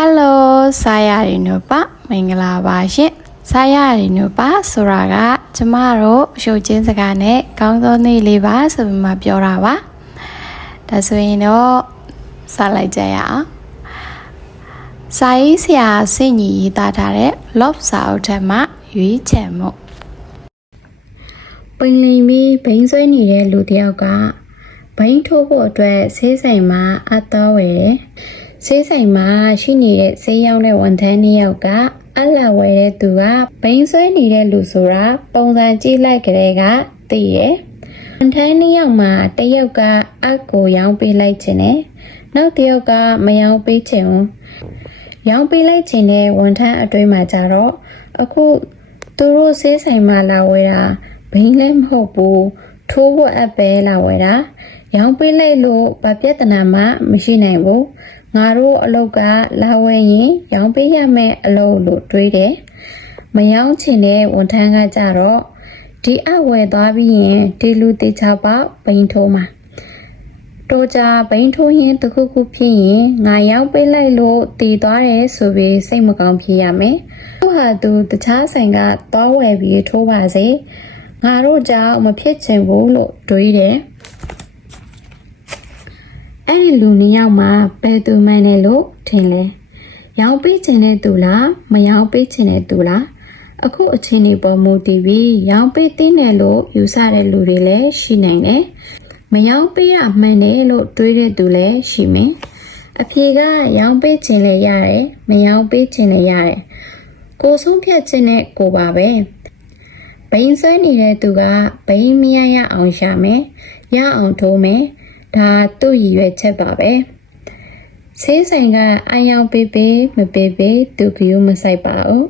Hello စားရည်နုပါမင်္ဂလာပါရှင်စားရည်နုပါဆိုတာကကျမတို့ရှုပ်ချင်းစကားနဲ့ကောင်းသောနေ့လေးပါဆိုပြီးမှပြောတာပါဒါဆိုရင်တော့စားလိုက်ကြရအောင်စာရေးဆရာစိတ်ညီရေးသားထားတဲ့ Love စာအုပ်ထဲမှာရွေးချယ်မှုပိန်လင်ပြီးဘိန်းဆွဲနေတဲ့လူတစ်ယောက်ကဘိန်းထိုးဖို့အတွက်ဆေးဆိုင်မှာအတော်ဝယ်တယ်ဆေးဆိုင်မှာရှိနေတဲ့ဆေးရောင်းတဲ့ဝန်ထမ်း2ယောက်ကအလာဝယ်တဲ့သူကဘိန်းဆွဲနေတဲ့လူဆိုတာပုံစံကြည့်လိုက်ကြတဲ့ကသိတယ်ဝန်ထမ်း2ယောက်မှာတစ်ယောက်ကအကိုရောင်းပေးလိုက်ခြင်းနဲ့နောက်တစ်ယောက်ကမရောင်းပေးခြင်းဘူးရောင်းပေးလိုက်ခြင်းနဲ့ဝန်ထမ်းအတွင်းမှာကြတော့အခုသူတို့ဆေးဆိုင်မှာလာဝယ်တာဘိန်းလည်းမဟုတ်ဘူးထိုးဖို့အပ်ပဲလာဝယ်တာရောင်းပေးလိုက်လို့ဘာပြဿနာမှမရှိနိုင်ဘူးငါတို့အလုပ်ကလာဝယ်ရင်ရောင်းပေးရမယ့်အလုပ်လို့တွေးတယ်မရောင်းချင်တဲ့ဝန်ထမ်းကကြတော့ဒီအဝယ်သွားပြီးရင်ဒီလူတေချာပေါက်ဘိန်းထိုးမှာတို့ကြဘိန်းထိုးရင်တခုခုဖြစ်ရင်ငါရောင်းပေးလိုက်လို့တည်သွားတယ်ဆိုပြီးစိတ်မကောင်းဖြစ်ရမယ်သူဟာသူတခြားဆိုင်ကသွားဝယ်ပြီးထိုးပါစေငါတို့ကြောင့်မဖြစ်ချင်ဘူးလို့တွေးတယ်အဲ့ဒီလူ2ယောက်မှာဘယ်သူမှန်းလဲလို့ထင်လဲရောင်းပေးချင်တဲ့သူလားမရောင်းပေးချင်တဲ့သူလားအခုအချိန်ဒီပေါ်မူတည်ပြီးရောင်းပေးတဲ့နယ်လို့ယူဆတဲ့လူတွေလည်းရှိနိုင်တယ်မရောင်းပေးတာမှန်တယ်လို့တွေးတဲ့သူလည်းရှိမယ်အဖြေကရောင်းပေးချင်လည်းရတယ်မရောင်းပေးချင်လည်းရတယ်ကိုဆုံးဖြတ်ခြင်းနဲ့ကိုပါပဲဘိန်းဆွဲနေတဲ့သူကဘိန်းမရရအောင်ရှာမယ်ရအောင်ထိုးမယ်ဒါသူ့ရည်ရွယ်ချက်ပါပဲဆေးဆိုင်ကအယောင်ပေးပေးမပေးပေးသူကယူမဆိုင်ပါဘူး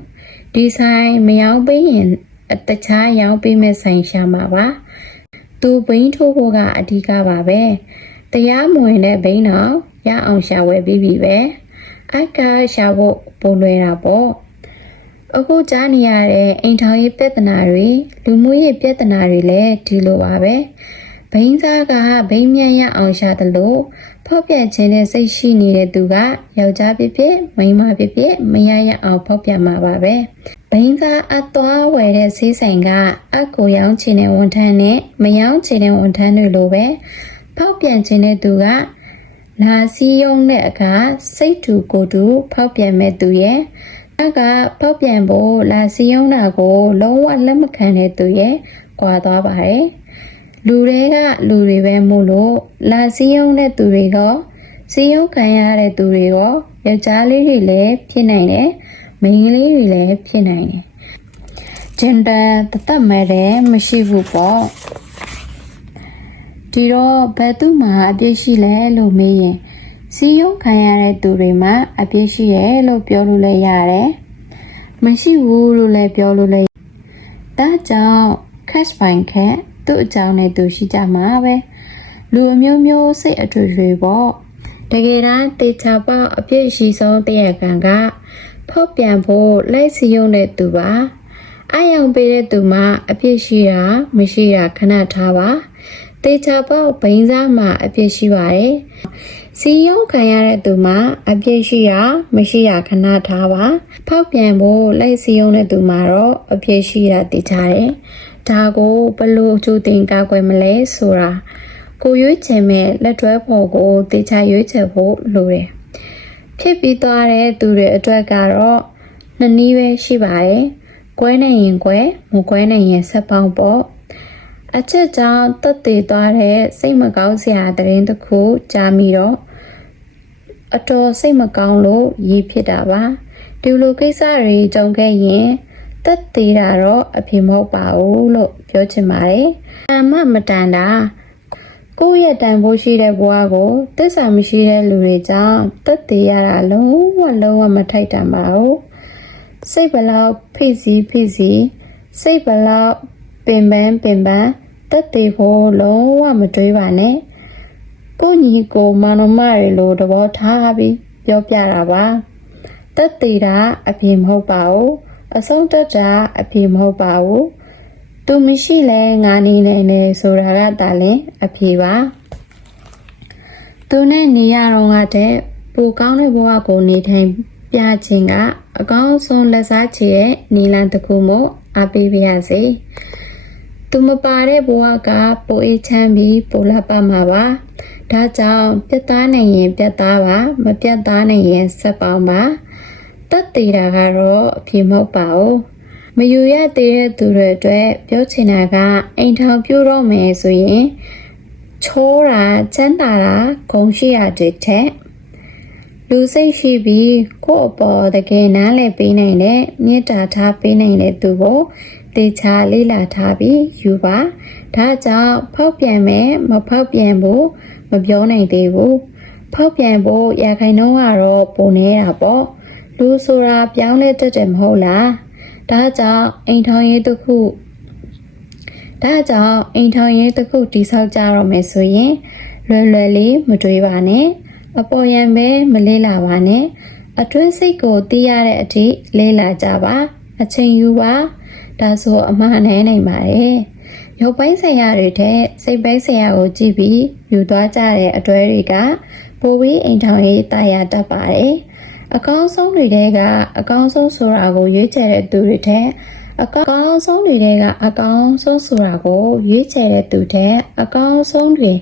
ဒီဆိုင်မယောင်ပေးရင်တခြားရောင်းပေးမဲ့ဆိုင်ရှာမှာပါသူဘိန်းထိုးဖို့ကအဓိကပါပဲတရားမဝင်တဲ့ဘိန်းတော့ရအောင်ရှာဝယ်ပြီးပြီပဲအကရှာဖို့ပုံလွယ်တာပေါ့အခုကြားနေရတဲ့အိမ်ထောင်ရေးပြဿနာတွေလူမှုရေးပြဿနာတွေလည်းဒီလိုပါပဲဘိန်းစားကဘိန်းမြန်ရအောင်ရှာတယ်လို့ဖောက်ပြန်ခြင်းနဲ့စိတ်ရှိနေတဲ့သူကယောက်ျားဖြစ်ဖြစ်မိန်းမဖြစ်ဖြစ်မရရအောင်ဖောက်ပြန်မှာပါပဲဘိန်းစားအသွားဝယ်တဲ့ဆေးဆိုင်ကအကိုရောင်းချင်တဲ့ဝန်ထမ်းနဲ့မရောင်းချင်တဲ့ဝန်ထမ်းတွေလိုပဲဖောက်ပြန်ခြင်းတဲ့သူကလာစီးယုံတဲ့အခါစိတ်တူကိုယ်တူဖောက်ပြန်မဲ့သူရဲ့ကဖောက်ပြန်ဖို့လာစီယုံတာကိုလုံးဝလက်မခံတဲ့သူရဲ့ကွာသွားပါတယ်လူတွေကလူတွေပဲမို့လို့လာစီယုံတဲ့သူတွေတော့စီယုံခံရတဲ့သူတွေရောယောက်ျားလေးတွေလည်းဖြစ်နိုင်တယ်မိန်းကလေးတွေလည်းဖြစ်နိုင်တယ်ဂျန်ဒါတတ်မဲ့တယ်မရှိဘူးပေါ့ဒီတော့ဘယ်သူမှအပြစ်ရှိလဲလို့မေးရင်စီယုံခံရတဲ့သူတွေမှာအပြစ်ရှိရဲ့လို့ပြောလို့လည်းရတယ်မရှိဘူးလို့လည်းပြောလို့လည်းဒါကြောင့် cash fine ခက်သူ့အကြောင်းနဲ့သူရှိကြမှာပဲလူအမျိုးမျိုးစိတ်အထွေထွေပေါ့တကယ်တမ်းတေချာပေါအပြစ်ရှိဆုံးတရားခံကဖောက်ပြန်ဖို့လိုက်စီယုံတဲ့သူပါအယောင်ပေးတဲ့သူမှအပြစ်ရှိတာမရှိတာခဏထားပါတေချာပေါဘိန်းစားမှာအပြစ်ရှိပါတယ်စီယုံခံရတဲ့သူမှာအပြစ်ရှိတာမရှိတာခဏထားပါဖောက်ပြန်ဖို့လိုက်စီယုံတဲ့သူမှာတော့အပြစ်ရှိတာသိကြတယ်ဒါကိုဘလို့အကျိုးတင်ကာကွယ်မလဲဆိုတာကိုရွေးချယ်မဲ့လက်တွဲဖို့ကိုတေချာရွေးချယ်ဖို့လိုတယ်ဖြစ်ပြီးသွားတဲ့သူတွေအတွက်ကတော့နှစ်နည်းပဲရှိပါတယ်ကွဲနိုင်ရင်ကွဲမကွဲနိုင်ရင်ဆက်ပေါင်းပေါ့အချက်ကြောင့်တက်တည်သွားတဲ့စိတ်မကောင်းစရာသတင်းတစ်ခုကြားမိတော့အတော်စိတ်မကောင်းလို့ရေးဖြစ်တာပါဒီလိုကိစ္စတွေကြုံခဲ့ရင်တက်တည်တာတော့အဖြစ်မဟုတ်ပါဘူးလို့ပြောချင်ပါတယ်အမှမတန်တာကိုယ့်ရဲ့တန်ဖိုးရှိတဲ့ဘဝကိုသစ္စာမရှိတဲ့လူတွေကြောင့်တက်တည်ရတာလုံးဝမထိုက်တန်ပါဘူးစိတ်ဘလောက်ဖိစီစိတ်ဘလောက်ပင်ပန်းတက်တည်ဖို့လုံးဝမတွေးပါနဲ့ကိုညီကိုမောင်နှမတွေလိုသဘောထားပြီးပြောပြတာပါတက်တည်တာအဖြစ်မဟုတ်ပါဘူးအဆုံးတက်တာအဖြစ်မဟုတ်ပါဘူးသူမရှိလဲငါနေနိုင်တယ်ဆိုတာကတာလင်အဖြစ်ပါသူနဲ့နေရတော့ငါတဲ့ပိုကောင်းတဲ့ဘဝကိုနေထိုင် ပြခြင်းကအကောင်းဆုံးလက်စားချေရဲ့နီလန်တစ်ခုမို့အားပေးပါရစေသူမပါတဲ့ဘဝကပိုအေးချမ်းပြီးပိုလှပမှာပါဒါကြောင့်ပြတ်သားနိုင်ရင်ပြတ်သားပါမပြတ်သားနိုင်ရင်ဆက်ပေါင်းပါတက်သေးတာကတော့အဖြစ်မဟုတ်ပါဘူးမယူရသေးတဲ့သူတွေအတွက်ပြောချင်တာကအိမ်ထောင်ပြုတော့မယ်ဆိုရင်ချိုးတာချမ်းသာတာဂုဏ်ရှိရတဲ့ထက်လူစိတ်ရှိပြီးကိုယ့်အပေါ်တကယ်နားလည်ပေးနိုင်တဲ့မေတ္တာထားပေးနိုင်တဲ့သူကိုတေချာလေးလာထားပြီးယူပါဒါကြောင့်ဖောက်ပြန်မယ်မဖောက်ပြန်ဘူးမပြောနိုင်သေးဘူးဖောက်ပြန်ဖို့ရခိုင်နှုန်းကတော့ပုံနေတာပေါ့လူဆိုတာပြောင်းလဲတတ်တယ်မဟုတ်လားဒါကြောင့်အိမ်ထောင်ရေးတစ်ခုတိဆောက်ကြတော့မယ်ဆိုရင်လွယ်လွယ်လေးမတွေးပါနဲ့အပေါ်ယံပဲမလေးလာပါနဲ့အတွင်းစိတ်ကိုသိရတဲ့အထိလေးလာကြပါအချိန်ယူပါဒါဆိုအမှားနိုင်ပါတယ်ရုပ်ပိုင်းဆိုင်ရာတွေထက်စိတ်ပိုင်းဆိုင်ရာကိုကြည့်ပြီးယူသွားကြတဲ့အတွဲတွေကပိုပြီးအိမ်ထောင်ရေးတာယာတတ်ပါတယ်အကောင်းဆုံးတွေကအကောင်းဆုံးဆိုတာကိုရွေးချယ်တဲ့သူတွေထက်အကောင်းဆုံးတွေကအကောင်းဆုံးဆိုတာကိုရွေးချယ်တဲ့သူတဲ့အကောင်းဆုံးတွေ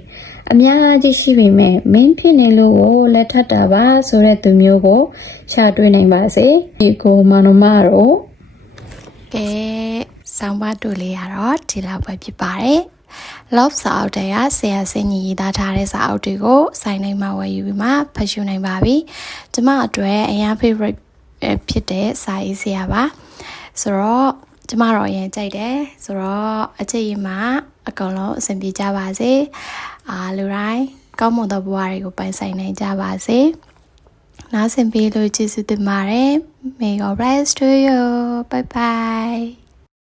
အများကြီးရှိပေမဲ့မင်းဖြစ်နေလို့ကိုလက်ထပ်တာပါဆိုတဲ့သူမျိုးကိုရှာတွေ့နိုင်ပါစေဒီကိုမနမတို့ကဲဆောင်းပါးတူလေးရတော့ဒီလောက်ပဲဖြစ်ပါတယ် Love စာအုပ်တွေကဆရာစင်ကြီးရေးသားထားတဲ့စာအုပ်တွေကိုစိုင်းနိုင်မှာဝယ်ယူပြီးမှဖတ်ရှုနိုင်ပါပြီကျမအတွက်အရင် favorite ဖြစ်တဲ့စာရေးဆရာပါဆိုတော့ကျမတော့အရင်ကြိုက်တယ်ဆိုတော့အချစ်ရင်မှာအကုန်လုံးအဆင်ပြေကြပါစေလူတိုင်းကောင်းမွန်သောဘဝတွေကိုပိုင်ဆိုင်နိုင်ကြပါစေနားဆင်ပေးလို့ကျေးဇူးတင်ပါတယ် May God bless to you bye bye